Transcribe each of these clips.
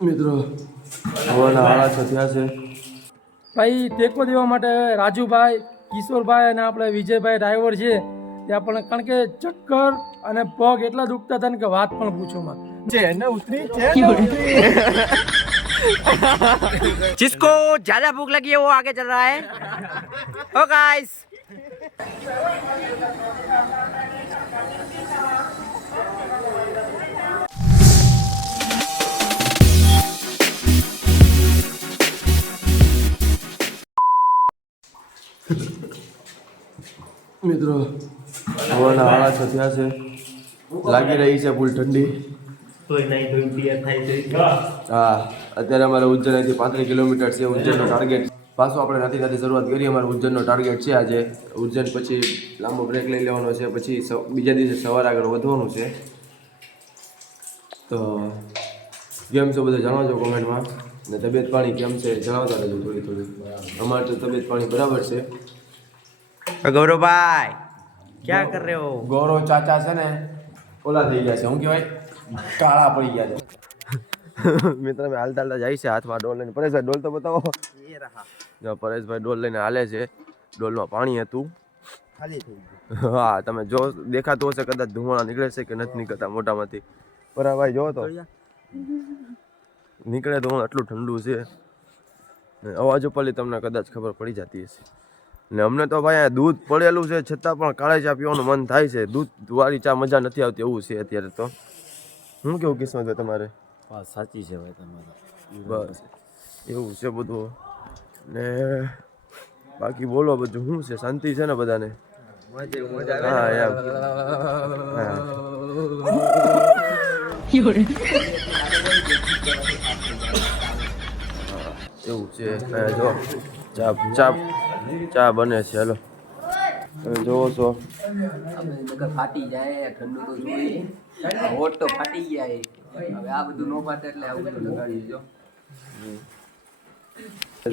મિત્રો હવાના 8:30 થયા છે. ભાઈ ટેકો દેવા માટે રાજુભાઈ, કિશોરભાઈ અને આપણે વિજયભાઈ ડ્રાઈવર છે તે આપણને કારણ કે ચક્કર અને પગ એટલા દુખતા હતા ને કે વાત પણ પૂછોમાં. जिसको ज्यादा भूख लगी है वो आगे चल रहा है. ओ गाइस, મિત્રો હવાના 8:30 થયા છે. લાગી રહી છે ફૂલ ઠંડી. હા, અત્યારે અમારે ઉજ્જૈન અહીંથી 35 કિલોમીટર છે. ઉજ્જૈનનો ટાર્ગેટ પાછું આપણે રાતે શરૂઆત કરીએ. અમારો ઉજ્જૈનનો ટાર્ગેટ છે આજે. ઉજ્જૈન પછી લાંબો બ્રેક લઈ લેવાનો છે, પછી બીજા દિવસે સવારે આગળ વધવાનું છે. તો કેમ છો બધા જણાવજો કોમેન્ટમાં, ને તબિયત પાણી કેમ છે જણાવતા રહેજો થોડી. અમારે તો તબિયત પાણી બરાબર છે. गौरव भाई क्या कर रहे हो? ગૌરવ ચાચા છે ને ઓલા થઈ ગયા છે, શું કહેવાય, કાળા પડી ગયા છે. મિત્ર મેં હાલતા જાય છે, હાથમાં ડોલ લઈને. પરેશભાઈ ડોલ તો બતાવો. ये रहा, જો પરેશભાઈ ડોલ લઈને હાલે છે. ડોલમાં પાણી હતું. खाली થઈ ગયું. હા, તમે જો દેખાતું હશે કદાચ ધુમાડા નીકળે છે કે નથી નીકળતા મોટામાંથી. પરાભાઈ જો તો નીકળે તો આટલું ઠંડુ છે. અવાજ ઉપરથી તમને કદાચ ખબર પડી જતી હશે. ને અમને તો ભાઈ દૂધ પડેલું છે છતાં પણ કાળા ચા પીવાનું મન થાય છે. દૂધ વાળી ચા મજા નથી આવતી એવું છે અત્યારે તો. હું કેવું કિસ્મત છે તમારે? વાત સાચી છે ભાઈ તમારી. બસ એવું છે બધું. ને બાકી બોલો બધું શું છે? શાંતિ છે ને બધાને? હા યાર, એવું છે. જો ચા બને છે. હાલો તમે જોવો છો. ફાટી જાય ઠંડુ તો જોઈએ, હોટ તો ફાટી જાય. હવે આ બધું નો ફાટે એટલે આવું બધું લગાડી દેજો.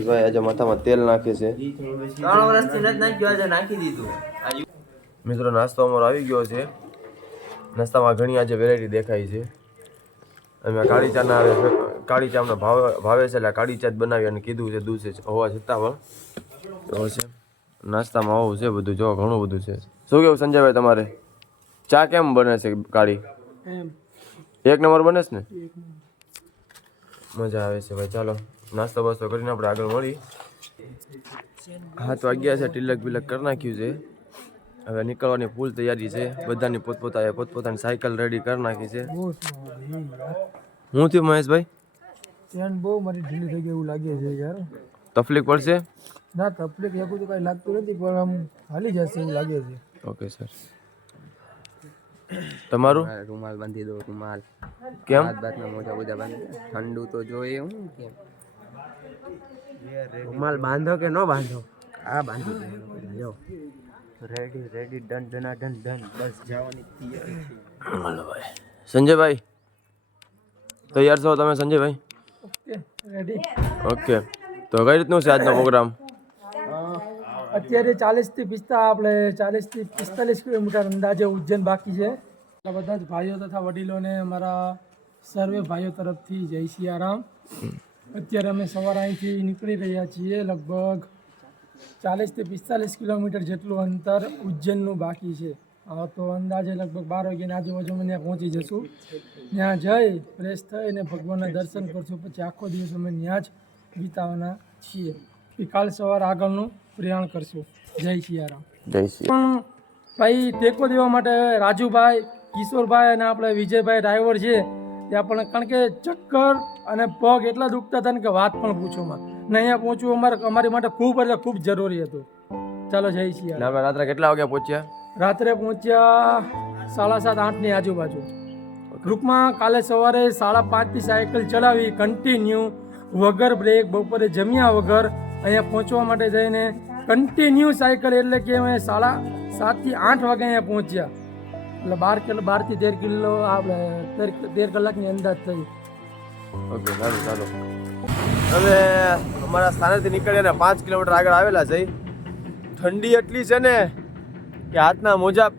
ભાઈ આજે માથામાં તેલ નાખે છે. 3 વર્ષથી નથી નાખ્યું, આજે નાખી દીધું. મિત્રો નાસ્તો અમારો આવી ગયો છે. નાસ્તામાં ઘણી આજે વેરાયટી દેખાય છે. અમે કાળી ચા ના કાળી ચા અમને ભાવે છે એટલે કાળી ચા જ બનાવી અને કીધું છે દૂધ છે હોવા છતાં પણ તો છે. નાસ્તામાં આવું છે બધું. જો ઘણું બધું છે. શું કેવું સંજયભાઈ તમારે? ચા કેમ બને છે કાળી? એક નંબર બને છે ને? મજા આવે છે ભાઈ. ચાલો નાસ્તો બાસ્તો કરીને આપણે આગળ મળી. 7 વાગ્યા છે. તિલક બિલક કરી નાખ્યું છે. હવે નીકળવાની ફૂલ તૈયારી છે. બધાની પોતપોતાની સાયકલ રેડી કરી નાખી છે. હું થયું મહેશભાઈ? ચેન બહુ મારી ઢીલી થઈ ગઈ એવું લાગે છે યાર. તકલીફ પડશે? ના તકલીફ એવું તો કાંઈ લાગતું નથી, પણ આમ હાલી જશે એવું લાગે છે. Okay sir. તમારું? રૂમાલ બાંધી દો, રૂમાલ. કેમ? બાદમાં મોજા બધા બાંધી. ઠંડુ તો જોઈએ. હું કેમ રૂમાલ બાંધો કે ન બાંધો? આ બાંધી દો. રેડી ડન બસ જવાની તૈયારી છે. હાલો ભાઈ. સંજયભાઈ તૈયાર છો તમે? સંજયભાઈ ઓકે રેડી. ઓકે તો કઈ રીતનું છે આજનો પ્રોગ્રામ? અત્યારે 40 થી 45 કિલોમીટર અંદાજે ઉજ્જૈન બાકી છે. બધા જ ભાઈઓ તથા વડીલોને અમારા સર્વે ભાઈઓ તરફથી જય સિયારામ. અત્યારે અમે સવારે અહીંથી નીકળી રહ્યા છીએ. લગભગ 40 થી 45 કિલોમીટર જેટલું અંતર ઉજ્જૈનનું બાકી છે. તો અંદાજે લગભગ 12 વાગ્યાની આજુબાજુ અમે ત્યાં પહોંચી જશું. ત્યાં જઈ ફ્રેશ થઈને ભગવાનના દર્શન કરશું. પછી આખો દિવસ અમે ત્યાં જ વિતાવવાના છીએ. કાલ સવારે આગળનું પ્રયાણ કરશું. જય સિયારામ. જય શ્રી. પણ ભાઈ ટેકો દેવા માટે રાજુભાઈ, કિશોરભાઈ અને આપણે વિજયભાઈ ડ્રાઈવર છે તે આપણને કારણ કે ચક્કર અને પગ એટલા દુખતા હતા ને કે વાત પણ પૂછોમાં. ને અહીંયા પહોંચવું અમારી માટે ખૂબ જરૂરી હતું. ચાલો જય સિયારામ. આપણે રાત્રે કેટલા વાગ્યા પહોંચ્યા? રાત્રે પહોંચ્યા 7:30 8ની આજુબાજુ. ગ્રુપમાં કાલે સવારે 5:30થી સાયકલ ચલાવી કન્ટિન્યુ વગર બ્રેક, બપોરે જમ્યા વગર અહીંયા પહોંચવા માટે જઈને કન્ટિન્યુ સાયકલ, એટલે કે અમે 7:30 થી 8 વાગે અહીંયા પહોંચ્યા. એટલે 12 થી 13 કિલો આપણે 13 કલાકની અંદાજ થઈ. ઓકે સારું ચાલો. હવે અમારા સ્થાનેથી નીકળીને 5 કિલોમીટર આગળ આવેલા છે. ઠંડી એટલી છે ને કે હાથના મોજા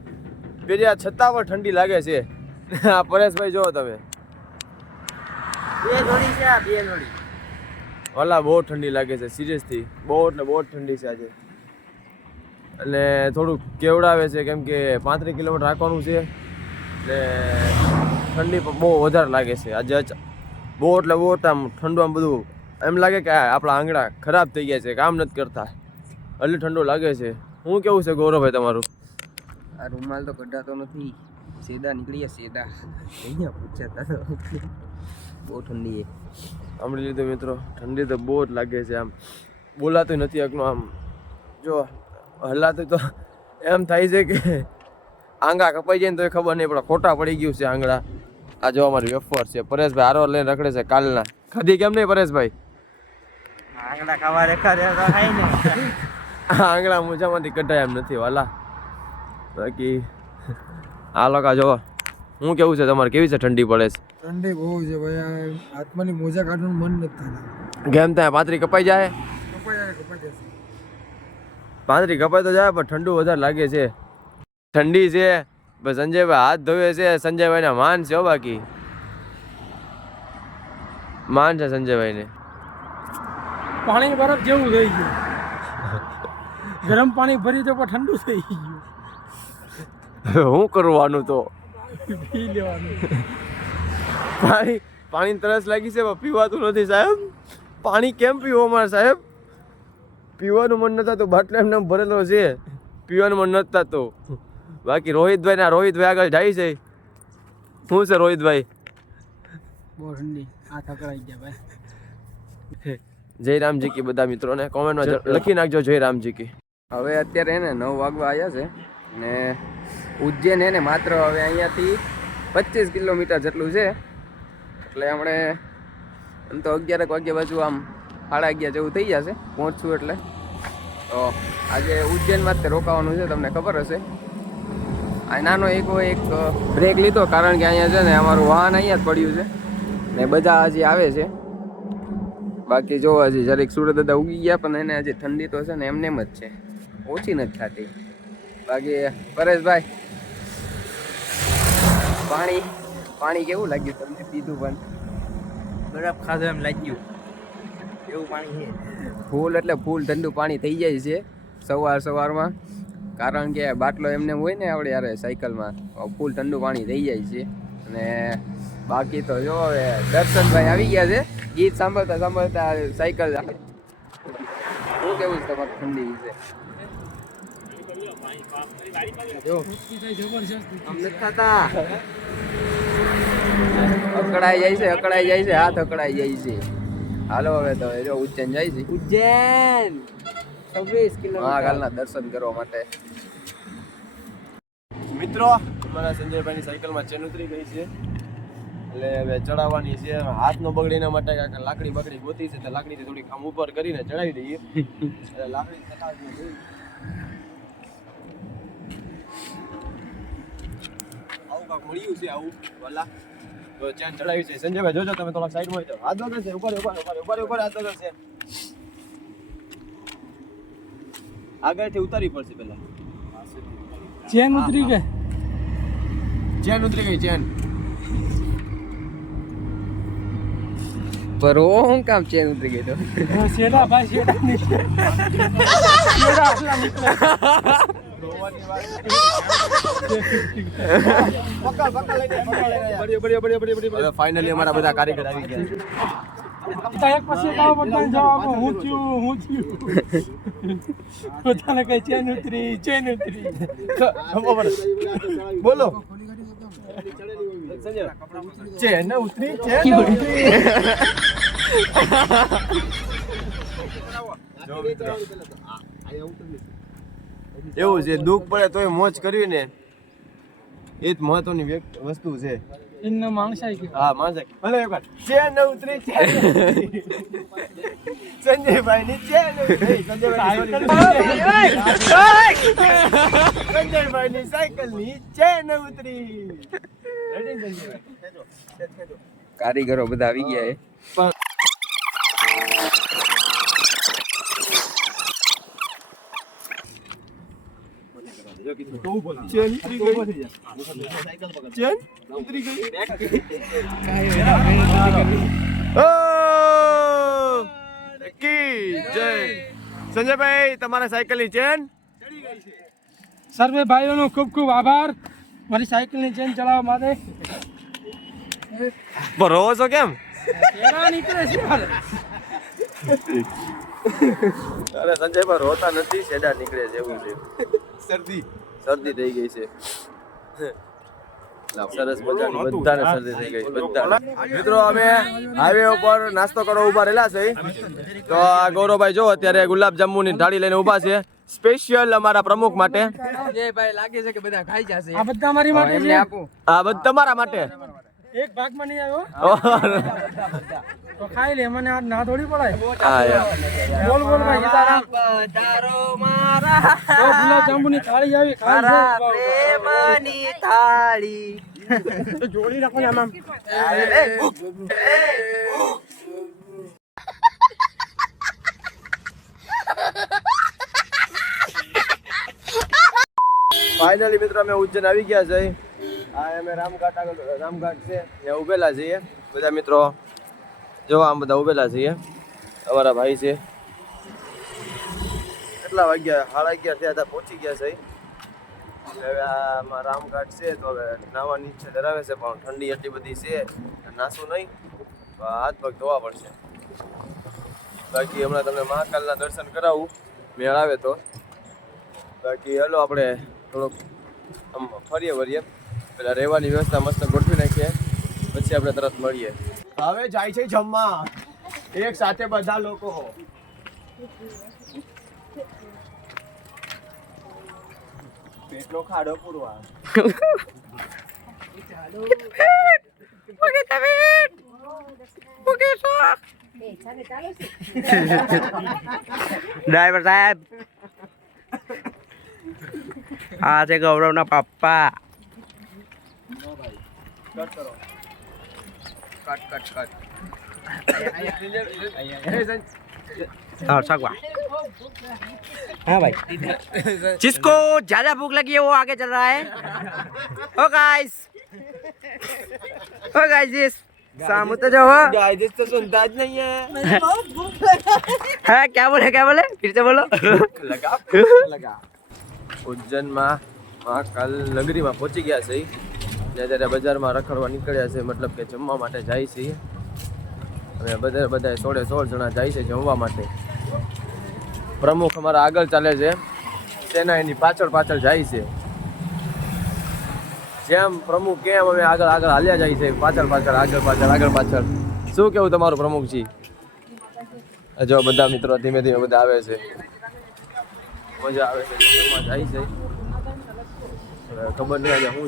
પહેર્યા છતાં પણ ઠંડી લાગે છે. આ પરેશભાઈ જોવો તમે. વાલા બહુ ઠંડી લાગે છે સિરિયસલી, બહુ એટલે બહુ જ ઠંડી છે આજે. અને થોડુંક કેવડાવે છે કેમ કે 35 કિલોમીટર રાખવાનું છે એટલે ઠંડી પણ બહુ વધારે લાગે છે આજે. બહુ એટલે બહુ આમ ઠંડુ, આમ બધું એમ લાગે કે આપણા આંગળા ખરાબ થઈ ગયા છે, કામ નથી કરતા, એટલે ઠંડુ લાગે છે. શું કેવું છે ગૌરવભાઈ તમારું? આ રૂમાલ તો કઢાતો નથી, સીધા નીકળીએ સીધા. અહીંયા પૂછાતા બહુ ઠંડી છે. સાંભળી લીધું મિત્રો, ઠંડી તો બહુ જ લાગે છે, આમ બોલાતું નથી એકનું. આમ જો હલાતું તો એમ થાય છે કે આંગળા કપાઈ જાય ને તો એ ખબર નહીં પડે, ખોટા પડી ગયું છે આંગળા. આ જો અમારી વેફર છે, પરેશભાઈ હારો લઈને રખડે છે કાલના. ખાધી કેમ નહીં પરેશભાઈ? આંગળા ખાવા રેખા થાય ને. આંગળા મોજામાંથી કઢાય એમ નથી વાલા. બાકી આ લોકો જો, હું કેવું છે તમારે, કેવી છે ઠંડી પડે છે? ઠંડી બહુ છે ભાઈ, હાથમાંની મોજા કાઢવાનું મન નથી થતું. કેમ ત્યાં 35 કપાઈ જાય? કપાઈ જશે. 35 કપાઈ તો જાય પણ ઠંડુ વધારે લાગે છે. ઠંડી છે બસ. સંજયભાઈ હાથ ધોવે છે, સંજયભાઈના માન છે હો. બાકી માન છે સંજયભાઈને. પાણી બરફ જેવું થઈ ગયું. ગરમ પાણી ભરી તો પણ ઠંડુ થઈ ગયું. શું કરવાનું તો? પી લેવાનું. પાણી તરસ લાગી છે પણ પીવાતું નથી સાહેબ. પાણી કેમ પીવો અમારે સાહેબ? પીવાનું મન નતા તો બાટલો એમને ભરેલો છે, પીવાનું મન નતા તો. બાકી રોહિતભાઈ આગળ જાય છે. શું છે રોહિતભાઈ? બહુ ઠંડી, હાથ અકળાઈ ગયા ભાઈ. જય રામજી કી બધા મિત્રોને કોમેન્ટમાં લખી નાખજો જય રામજી કી. હવે અત્યારે એને 9 વાગવા આવ્યા છે ને ઉજ્જૈન એને માત્ર હવે અહીંયાથી 25 કિલોમીટર જેટલું છે. એટલે આપણે એમ તો 11 વાગ્યા બાજુ આમ 11:30 જેવું થઈ જશે પહોંચશું. એટલે તો આજે ઉજ્જૈનમાં જ રોકાવાનું છે, તમને ખબર હશે. આ નાનો એક બ્રેક લીધો કારણ કે અહીંયા છે ને અમારું વાહન અહીંયા જ પડ્યું છે ને બધા હજી આવે છે. બાકી જો હજી જરીક સુરત દાદા ઉગી ગયા પણ એને હજી ઠંડી તો છે ને એમને એમ જ છે, ઓછી નથી થતી. બાકી પરેશભાઈ, પાણી કેવું લાગ્યું તમને? પીધું પણ બરફ ખાધો એમ લાગ્યું, એવું પાણી છે. ફૂલ એટલે ફૂલ ઠંડુ પાણી થઈ જાય છે સવારમાં, કારણ કે બાટલો એમને હોય ને આપણે યારે સાયકલમાં, ફૂલ ઠંડુ પાણી થઈ જાય છે. અને બાકી તો જો હવે દર્શનભાઈ આવી ગયા છે, ગીત સાંભળતા સાયકલ. શું કેવું છે તમારું ઠંડી વિશે? અકળાઈ જાય છે, હાથ અકળાઈ જાય છે. હાલો હવે તો જો ઉજ્જૈન જાય છે. ઉજ્જૈન 26 કિલોમીટર મહાકાલના દર્શન કરવા માટે. મિત્રો અમારા સંજયભાઈની સાયકલમાં ચેન ઉતરી ગઈ છે, એટલે હવે ચડાવવાની છે. હાથ નો બગડે એના માટે કાંઈક લાકડી બકડી ગોતી છે, તો લાકડીથી થોડીક આમ ઉપર કરીને ચડાવી દઈએ. એટલે લાકડી ચડાવી દઈએ. આવું કાંક મળ્યું છે આવું વાલા, તો ચેન ચડાવી છે. સંજયભાઈ જોજો તમે થોડા સાઈડમાં હોય તો હાથ વગર છે, ઉપર હાથ વગર છે. આગળથી ઉતારવી પડશે પેલા. ચેન ઉતરી ગઈ. ચેન પર હું કામ ચેન ઉતરી ગઈ તો શેડા ભાઈ, શેડા નીકળે. શેડા આટલા નીકળે. ફાઇનલી અમારા બધા કારીગર આવી ગયા છે. એક પછી બધાને જવાબ હું થયું. બધાને કઈ ચેન ઉતરી. બોલો ચેન ઉતરી. એવું છે, દુઃખ પડે તોય મોજ કરવી ને, એ જ મહત્વની વસ્તુ છે. ઇન્ના માણસાઈ કે હા માણસાઈ. ભલે એકવાર ચેન ઉતરી. સંજયભાઈ ની ચેન ઉતરી. સંજયભાઈ ની સાયકલ ની ચેન ઉતરી. કારીગરો બધા આવી ગયા છે. ચેન ઉતરી ગઈ. ચેન ઉતરી ગઈ. કી જય. સંજયભાઈ તમારા સાયકલની ચેન સર્વે ભાઈઓનો ખૂબ ખૂબ આભાર મારી સાયકલની ચેન ચલાવવા માટે. પણ રોવો છો કેમ? એના નીકળે છે યાર. અરે સંજયભાઈ રોતા નથી, સેડા નીકળે છે એવું છે. શરદી થઈ ગઈ છે. સરસ મજાની બધાને શરદી થઈ ગઈ છે, બધાને. મિત્રો અમે હાઈવે ઉપર નાસ્તો કરવા ઉભા રહેલા છે. તો આ ગૌરવભાઈ જો અત્યારે ગુલાબ જાંબુની થાળી લઈને ઉભા છે, સ્પેશિયલ અમારા પ્રમુખ માટે. જે ભાઈ લાગે છે કે બધા ખાઈ જશે. આ બધા મારી માટે એમને છે. આપું. આ બધું તમારા માટે. એક ભાગમાં નહીં આવ્યો તો ખાઈ લે, મને આ ના થોડી પડાય. હા યાર. બોલ બોલ ભાઈ સીતારામ. પધારો મારા તો ગુલાબ જાંબુની થાળી આવી ખાઈ છે. પ્રેમની થાળી. તો જોડી રાખો ને આમ. ફાઇનલી મિત્રો અમે ઉજ્જૈન આવી ગયા છે. આ અમે રામઘાટ આગળ રામઘાટ છે ત્યાં ઉભેલા છીએ બધા મિત્રો. જો આમ બધા ઉભેલા છીએ, અમારા ભાઈ છે. કેટલા વાગ્યા? 11:30 થયા હતા, પહોંચી ગયા છે. હવે આમાં રામઘાટ છે તો હવે નાવાની ઈચ્છા ધરાવે છે, પણ ઠંડી એટલી બધી છે નાસું નહીં તો હાથ પગ ધોવા પડશે. બાકી હમણાં તમને મહાકાલના દર્શન કરાવું મેળ આવે તો. બાકી હાલો આપણે થોડોક આમ ફરીએ વરીએ, પેલા રહેવાની વ્યવસ્થા મસ્ત ગોઠવી નાખીએ, પછી આપણે તરત મળીએ. હવે જાય છે જમવા એક સાથે બધા લોકો. પેટનો ખાડો પૂરવા. ડ્રાઈવર સાહેબ આ છે ગૌરવના પપ્પા. हाँ भाई जिसको ज्यादा भूख लगी है वो आगे चल रहा है. ओ गाइस सामू तो जो गाइस तो सुनता જ નહીં है. क्या बोले फिर से बोलो. લગા. ઉજ્જૈનમાં મહાકાલ નગરીમાં પહોંચી ગયા છે. ત્યારે બજારમાં રખડવા નીકળ્યા છે, મતલબ કે જમવા માટે જાય છે. અને બધા 16 જણા જાય છે જમવા માટે. પ્રમુખ અમારા આગળ ચાલે છે, સેના એની પાછળ જાય છે. જેમ પ્રમુખ કેમ અમે આગળ હાલ્યા જાય છે, આગળ પાછળ. શું કેવું તમારું પ્રમુખજી? જો બધા મિત્રો ધીમે બધા આવે છે, મજા આવે છે, જમવા જાય છે. ખબર નહીં આજે હું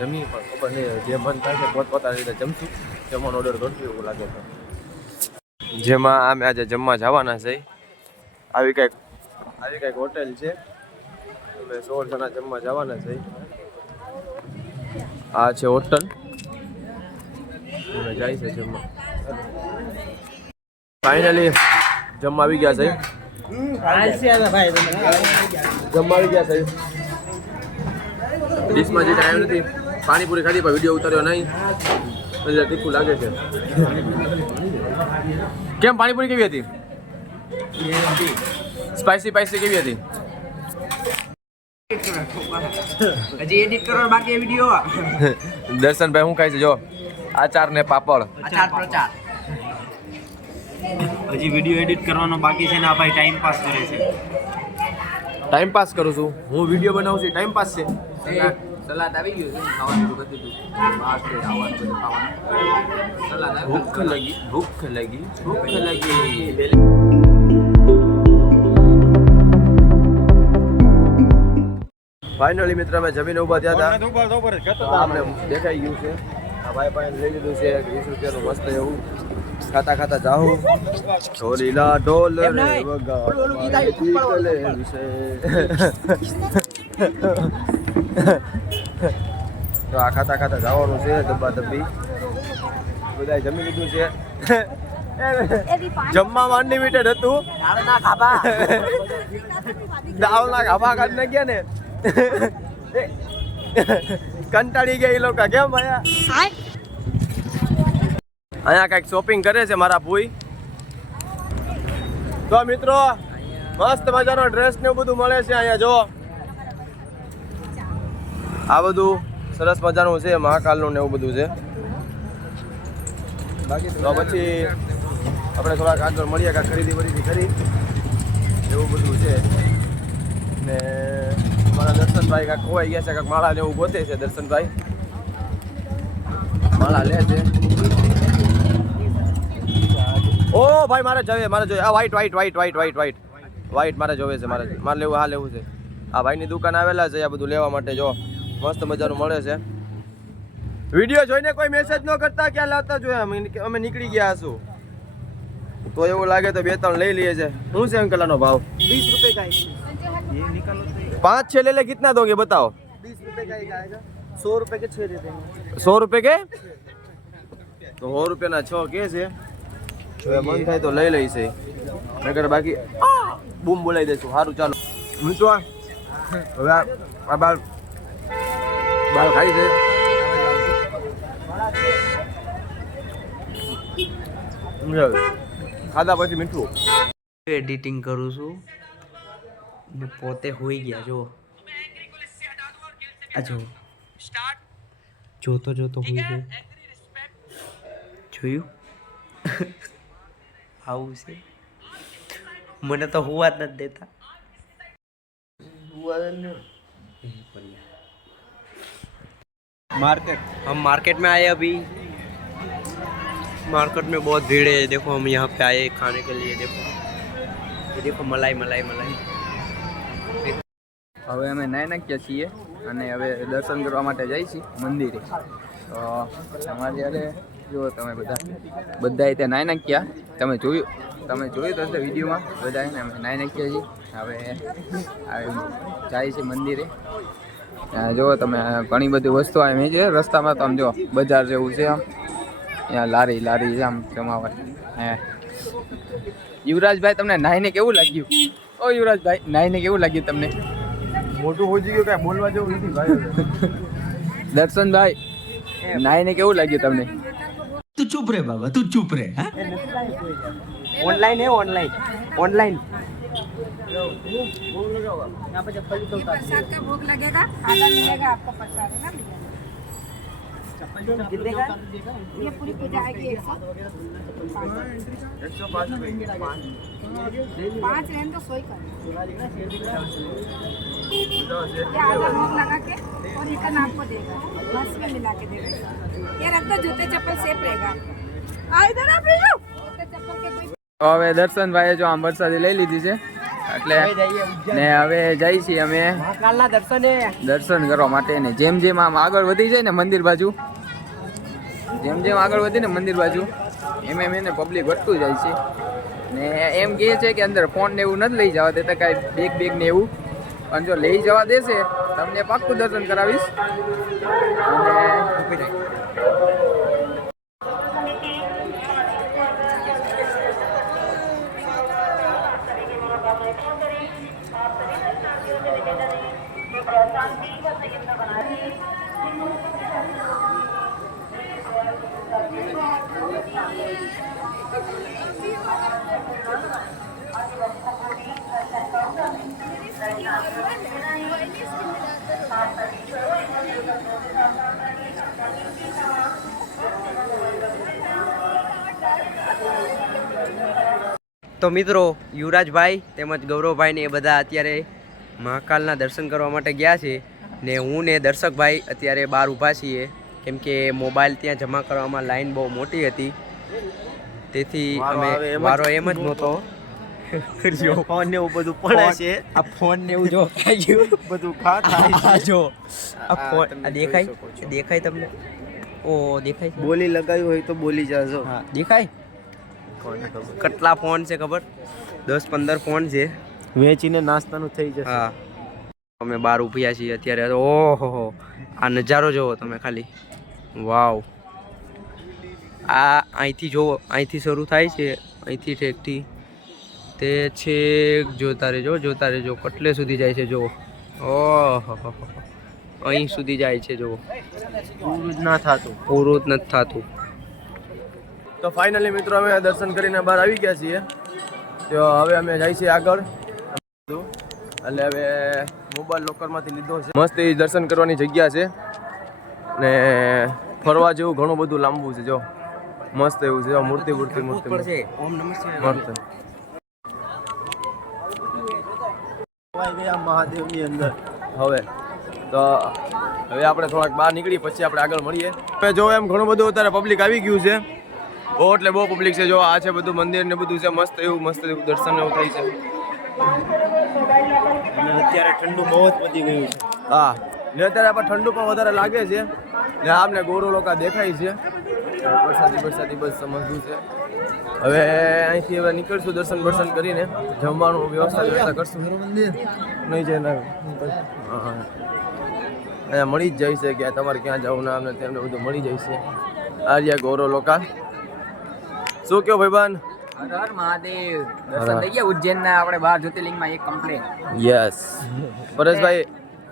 જમી પણ ખબર નહીં, જે મન થાય છે પોતપોતાની રીતે જમશું. જમવાનો ઓર્ડર કરશું એવું લાગે છે. જેમાં અમે આજે જમવા જવાના છે. આવી કંઈક હોટેલ છે, અમે 16 જણા જમવા જવાના છે. આ છે હોટલ, અમે જાય છે જમવા. ફાઇનલી જમવા આવી ગયા છે. ડીશમાં જે ટાઈમ નથી, પાણીપુરી ખાધી પણ વિડીયો ઉતાર્યો નહીં, એટલે તીખું લાગે છે. કેમ પાણીપુરી કેવી હતી? સ્પાઈસી કેવી હતી? હજી એડિટ કરો બાકી વિડિયો. દર્શનભાઈ શું ખાય છે? જો આચાર ને પાપડ. આચાર પ્રચાર. હજી વિડિયો એડિટ કરવાનો બાકી છે ને આ ભાઈ ટાઈમ પાસ કરે છે. ટાઈમ પાસ કરું છું હું, વિડીયો બનાવું છું, ટાઈમ પાસ છે. સલાડ આવી ગયું છે, ખાવાનું બધું ભૂખ લગી. ફાઇનલી મિત્ર અમે જમીને ઉભા થયા હતા, અમને દેખાઈ ગયું છે. આ ભાઈ પાસે લઈ લીધું છે 20 રૂપિયાનું મસ્ત એવું. ખાતા જાઉં છોરીલા ઢોલ રે વગાડે દીકલે વિશે. તો આ ખાતા જવાનું છે દબ્બી. બધા જમી લીધું છે. જમવામાં અનલિમિટેડ હતું. દાળના ખાવા કાઢ નાખ્યા ને, કંટાળી ગયા એ લોકો. કેમ ભાઈ અહીંયા કંઈક શોપિંગ કરે છે મારા ભૂઈ. તો મિત્રો મસ્ત મજાનો ડ્રેસ ને એવું બધું મળે છે અહીંયા. જો આ બધું સરસ મજાનું છે, મહાકાલનું ને એવું બધું છે. તો પછી આપણે થોડાક આગળ મળીએ, કાંઈક ખરીદી બરીદી કરી એવું બધું છે. ને મારા દર્શનભાઈ કાંઈક ખોવાઈ ગયા છે, કાંઈક માળા ને એવું ગોતે છે. દર્શનભાઈ માળા લે છે. ઓ ભાઈ મારે જોઈએ આ વ્હાઈટ મારે જોવે છે. મારે લેવું, હા લેવું છે. આ ભાઈની દુકાન આવેલા છે આ બધું લેવા માટે. જો મસ્ત મજાનું મળે છે. વિડીયો જોઈને કોઈ મેસેજ ન કરતા ક્યાં લાવતા જોઈએ, અમે નીકળી ગયા હશું. તો એવું લાગે તો 2-3 લઈ લઈએ છે. શું છે અંકલ આનો ભાવ? 20 रुपए का है ये निकालो तो 5 6 ले ले, कितना दोगे बताओ? 20 रुपए का एक आएगा 100 रुपए के 6 दे देंगे 100 रुपए के? તો 100 રૂપિયાના 6 કે છે. હવે મન થાય તો લઈ લઈ છે, નકર બાકી બૂમ બોલાવી દઈશું. સારું ચાલો મિત્રો, હવે આ બાલ ખાઈ છે. ખાધા પછી મીઠું એડિટિંગ કરું છું ને પોતે હોઈ ગયા. જો આ જો જોતો હોઈ ગયો. જોયું? આવું છે. મને તો હુવા જ નથી દેતા. हम मार्केट में आए अभी. मार्केट में बहुत भीड़ है. देखो हम यहाँ पे आए खाने के लिए. ये देखो मलाई. હવે અમે નાઈ નાખ્યા છીએ અને હવે દર્શન કરવા માટે જઈએ છીએ મંદિરે. તો અમારે જ્યારે જુઓ તમે બધા ત્યાં નાઈ નાખ્યા. તમે જોયું તો હશે વિડીયોમાં. બધા એને અમે નાઈ નાખ્યા છીએ. હવે જાય છે મંદિરે. ત્યાં જુઓ તમે ઘણી બધી વસ્તુ આવી છે રસ્તામાં. તો આમ જો બજાર જેવું છે. આમ ત્યાં લારી છે આમ જમાવટ. યુવરાજભાઈ તમને નાઈને કેવું લાગ્યું? ઓ યુવરાજભાઈ, નાઈને કેવું લાગ્યું તમને? મોટું હોઈ ગયું, કાંઈ બોલવા જેવું નથી ભાઈ. દર્શનભાઈ, નાઈને કેવું લાગ્યું તમને? तू चुप रे बाबा, तू चुप रे. ऑनलाइन है ऑनलाइन यहाँ पे चप्पल भी प्रसाद का भोग लगेगा, आधा मिलेगा आपको प्रसाद है ना भैया. कितने का? ये पूरी पूजा आएगी 105 रहने तो सोई कर. ये आधा भोग लगा के और रिटर्न आपको देगा, बस में मिला के देगा. ये रख दो, जूते चप्पल सेफ रहेगा. इधर आप ले लो. जूते चप्पल के कोई હવે દર્શનભાઈએ જો આમ વરસાદી લઈ લીધી છે એટલે ને હવે જઈએ છીએ અમે महाकालના દર્શન કરવા માટે. ને જેમ આમ આગળ વધી જાય ને મંદિર બાજુ, આગળ વધીને મંદિર બાજુ એમ એને પબ્લિક વધતું જાય છે. ને એમ કહે છે કે અંદર ફોન ને એવું નથી લઈ જવા દેતા, કાંઈ બેગ ને એવું. પણ જો લઈ જવા દેશે તમને પાક્કું દર્શન કરાવીશ. અને તો મિત્રો, યુવરાજભાઈ તેમજ ગૌરવભાઈ ને એ બધા અત્યારે મહાકાલના દર્શન કરવા માટે ગયા છે. ને હું ને દર્શકભાઈ અત્યારે બહાર ઊભા છીએ, કેમ કે મોબાઈલ ત્યાં જમા કરવામાં લાઈન બહુ મોટી હતી. તેથી અમે વારો એમ જ નહોતો. ફોન ને એવું બધું પડે છે. આ ફોન ને એવું જો બધું ખા થાય આ જો આ ફોન દેખાય તમને? ઓ દેખાય છે. બોલી લગાવી હોય તો બોલી જાજો. હા દેખાય. કેટલા ફોન છે ખબર? 10-15 ફોન છે. વેચીને નાસ્તાનું થઈ જશે. હા, અમે બહાર ઊભ્યા છીએ અત્યારે. ઓહો, આ નજારો જોવો તમે ખાલી. વાવ. આ અહીંથી જોવો, અહીંથી શરૂ થાય છે, અહીંથી ઠેકથી તે છેક જોતા રહેજો કેટલે સુધી જાય છે જુઓ. ઓહો, અહીં સુધી જાય છે જુઓ. પૂરું જ ના થતું. પૂરું જ નથી થતું. તો ફાઇનલી મિત્રો અમે દર્શન કરીને બહાર આવી ગયા છીએ. તો હવે અમે જઈએ છીએ આગળ. એટલે હવે મોબાઈલ લોકરમાંથી લીધો છે. મસ્ત એ દર્શન કરવાની જગ્યા છે ને ફરવા જેવું ઘણું બધું લાંબુ છે. જો મસ્ત એવું છે. મૂર્તિ મૂર્તિ મૂર્તિ મસ્ત મહાદેવની અંદર. હવે તો હવે આપણે થોડાક બહાર નીકળી પછી આપણે આગળ મળીએ. હવે જો એમ ઘણું બધું અત્યારે પબ્લિક આવી ગયું છે. બહુ એટલે બહુ પબ્લિક છે. જો આ છે બધું મંદિર ને બધું છે. મસ્ત એવું દર્શન એવું થાય છે. અત્યારે ઠંડુ બહુ જ વધી ગયું છે. હા ને અત્યારે આપણે ઠંડુ પણ વધારે લાગે છે ને આમને ગોરો લોકો દેખાય છે. વરસાદી બસ સમજવું છે. હવે અહીંથી હવે નીકળશું દર્શન કરીને જમવાનું વ્યવસ્થા કરશું. નહીં છે ના અહીંયા મળી જ જાય છે કે તમારે ક્યાં જવું ના અમને તેમને બધું મળી જાય છે. આ રહ્યા ગૌરવ લોકા. શું કહો ભાઈબાન? હર હર મહાદેવ. દર્શન થઈ ગયા ઉજ્જૈનના આપણે 12 જ્યોતિર્લિંગમાં એક કમ્પ્લીટ. યસ પરેશભાઈ.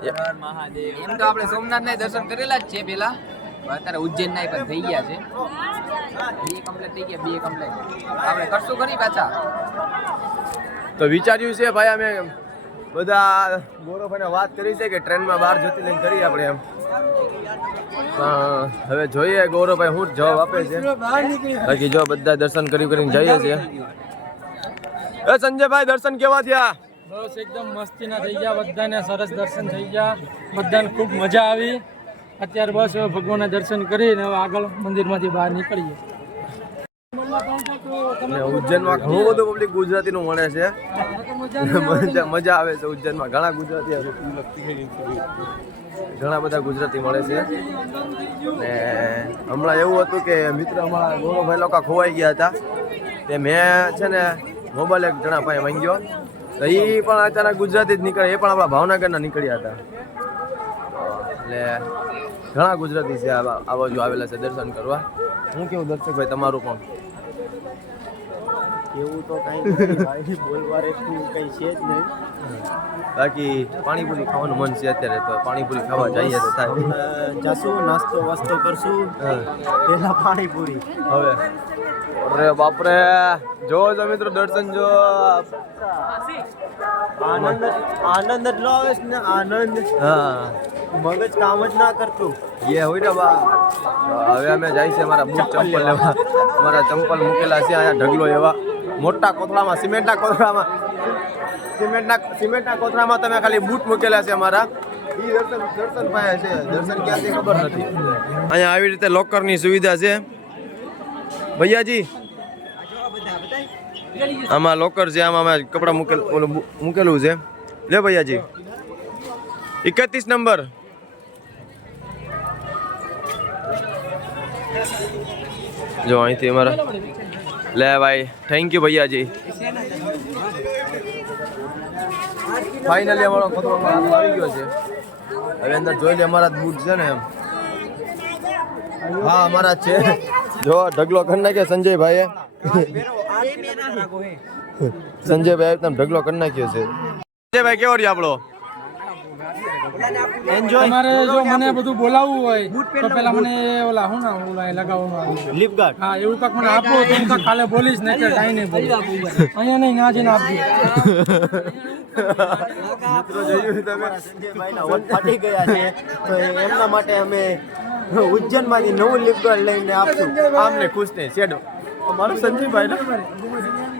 હર મહાદેવ. એમ તો આપણે સોમનાથના દર્શન કરેલા જ છે પહેલા. અત્યારે ઉજ્જૈનના પણ થઈ ગયા છે. બે કમ્પ્લીટ થઈ ગયા. આપણે કરશું ખરી પાછા. તો વિચાર્યું છે ભાઈ અમે બધા ગૌરવભાઈને વાત કરી છે કે ટ્રેનમાં 12 જ્યોતિર્લિંગ કરીએ આપણે એમ. હવે જોઈએ ગૌરવભાઈ શું જવાબ આપે છે. બાકી જો બધા દર્શન કરીને જઈએ છીએ. એ સંજયભાઈ દર્શન કેવા થયા? બસ એકદમ મસ્તીના થઈ ગયા. બધાને સરસ દર્શન થઈ ગયા. બધાને ખૂબ મજા આવી. અત્યારે બસ હવે ભગવાનના દર્શન કરીને હવે આગળ મંદિરમાંથી બહાર નીકળીએ. ઉજ્જૈનમાં ઘણું બધું પબ્લિક ગુજરાતીનું મળે છે. મજા આવે છે ઉજ્જૈનમાં. ઘણા બધા ગુજરાતી મળે છે. ને હમણાં એવું હતું કે મિત્ર અમારા ગૌરવભાઈ લોકો ખોવાઈ ગયા હતા. તે મેં છે ને મોબાઈલ એક જણા પાસે માંગ્યો તો એ પણ અચાનક ગુજરાતી જ નીકળે. એ પણ આપણા ભાવનગરના નીકળ્યા હતા. એટલે ઘણા ગુજરાતી છે આ બાજુ આવેલા છે દર્શન કરવા. હું કેવું દર્શકભાઈ તમારું પણ? એવું તો કઈ નથી ભાઈ, બોલવા એટલું કઈ છે જ નહીં. બાકી પાણીપુરી ખાવાનું મન છે અત્યારે. તો પાણીપુરી ખાવા જઈએ તો થાય. જશું નાસ્તો વાસ્તો કરશું. પેલા પાણીપુરી. હવે અરે બાપરે જો મિત્રો દર્શન જો આનંદ એટલો આવે છે ને આનંદ. હા મગજ કામ જ ના કરતું. એ હોય ને બા. હવે અમે જાય છે અમારા બૂટ ચંપલ લેવા. અમારા ચંપલ મૂકેલા છે અહીંયા ઢગલો એવા મોટા કોથળામાં સિમેન્ટના કોથળામાં તમે ખાલી બૂટ મૂકેલા છે અમારા. એ દર્શન પાયા છે. દર્શન ક્યાંથી ખબર નથી. અહીંયા આવી રીતે લોકરની સુવિધા છે ભૈયાજી. આમાં લોકર છે. આમાં અમે કપડાં મૂકેલું છે. લે ભૈયાજી 31 નંબર. જો અહીંથી અમારા લે ભાઈ. Thank you Bhaiyaji. ફાઇનલી અમારો ખતરો આવી ગયો છે. હવે અંદર જોઈ લે અમારા બૂટ છે ને એમ. હા અમારા જ છે. જો ઢગલો કરી નાખ્યો સંજયભાઈએ. સંજયભાઈ એકદમ ઢગલો કરી નાખ્યો છે. સંજયભાઈ કેવો રહ્યો આપણો? તમારે જો મને બધું બોલાવવું હોય તો પેલા મને ઓલા લગાવવામાં આવે લિપ ગાર્ડ. હા એવું કાંક મને આપો તો હું કાંક કાલે બોલીશ ને કે કાંઈ નહીં બોલું. અહીંયા નહીં ના જઈને આપજો. મિત્રો જોયું તમે સંજયભાઈના હોઠ ફાટી ગયા છે તો એમના માટે અમે ઉજ્જૈનમાંથી નવું લિપ ગાર્ડ લઈને આપશું. આમને ખુશ નહીં શેડો. અમારો સંજયભાઈ ને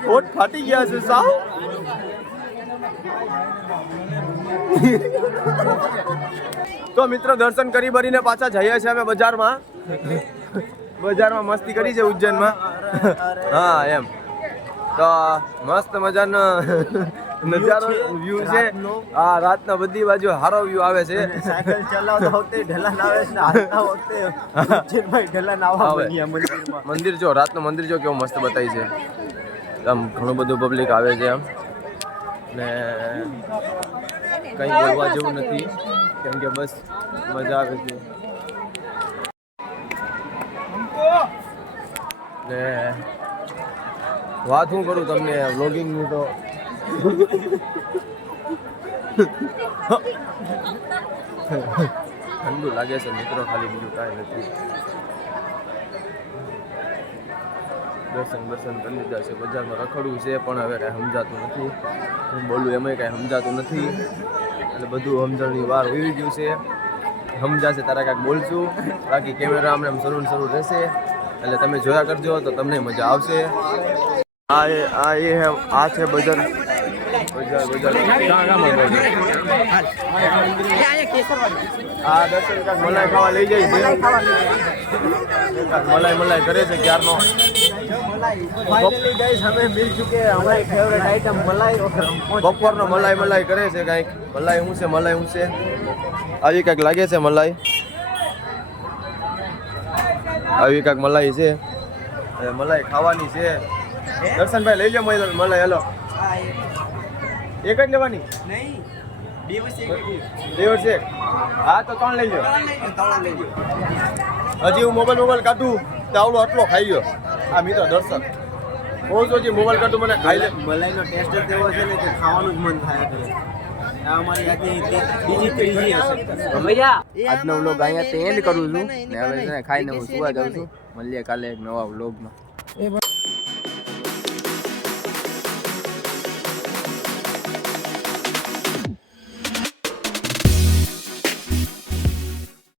હોઠ ફાટી ગયા છે સાવ. તો મિત્રો દર્શન કરી ભરીને પાછા જઈએ છીએ અમે બજારમાં મસ્તી કરી છે ઉજ્જૈનમાં. હા એમ તો મસ્ત મજાનો નજારો વ્યૂ છે. હા રાતના બધી બાજુ સારો વ્યૂ આવે છે. સાયકલ ચલાવતા વખતે ઢલાન આવે છે ને હાલતા વખતે ઉજ્જૈનભાઈ ઢલાન આવવા બન્યા મંદિરમાં. મંદિર જો રાતનું મંદિર જો કેવું મસ્ત બતાવી છે. આમ ઘણું બધું પબ્લિક આવે છે આમ. ને કંઈ બોલવા જેવું નથી કેમ કે બસ મજા આવે છે. ને વાત હું કરું તમને વ્લોગિંગની તો ઠંડુ લાગે છે મિત્રો. ખાલી બીજું કાંઈ નથી. દર્શન કરી લીધા છે. બજારમાં રખડવું છે પણ હવે કાંઈ સમજાતું નથી. હું બોલું એમાંય કાંઈ સમજાતું નથી. એટલે બધું સમજણની વાર હોઈ ગયું છે. સમજાશે તારા કાંઈક બોલશું. બાકી કેમેરા આમને શરૂ રહેશે એટલે તમે જોયા કરજો તો તમને મજા આવશે. આ છે બજાર. આ દર્શન કાંઈક મલાઈ ખાવા લઈ જાય છે. મલાઈ કરે છે ક્યારનો. फाइनली गाइस हमें मिल चुके हैं हमारी फेवरेट आइटम मलाई और બપોરનો મલાઈ કરે છે કાંઈક. મલાઈ શું છે આવી કાંઈક લાગે છે મલાઈ. આવી કાંઈક મલાઈ છે. હવે મલાઈ ખાવાની છે. દર્શનભાઈ લઈ લો મલાઈ. હેલો એક જ લેવાની દિવસ એક. હા તો 3 લઈ લો. હજી હું મોબાઈલ કાઢું તો આવડો આટલો ખાઈ ગયો આ મિત્રો દર્શન. બહુ તો હજી મોબાઈલ કાઢું મને ખાઈ લે. મલાઈનો ટેસ્ટ જ એવો છે ને કે ખાવાનું જ મન થાય કરે. આ અમારી આજની બીજી ત્રીજી હશે. આજનો વ્લોગ અહીંયા એન્ડ કરું છું ને હવે છે ને ખાઈને હું સુવા જાઉં છું. મળીએ કાલે એક નવા વ્લોગમાં.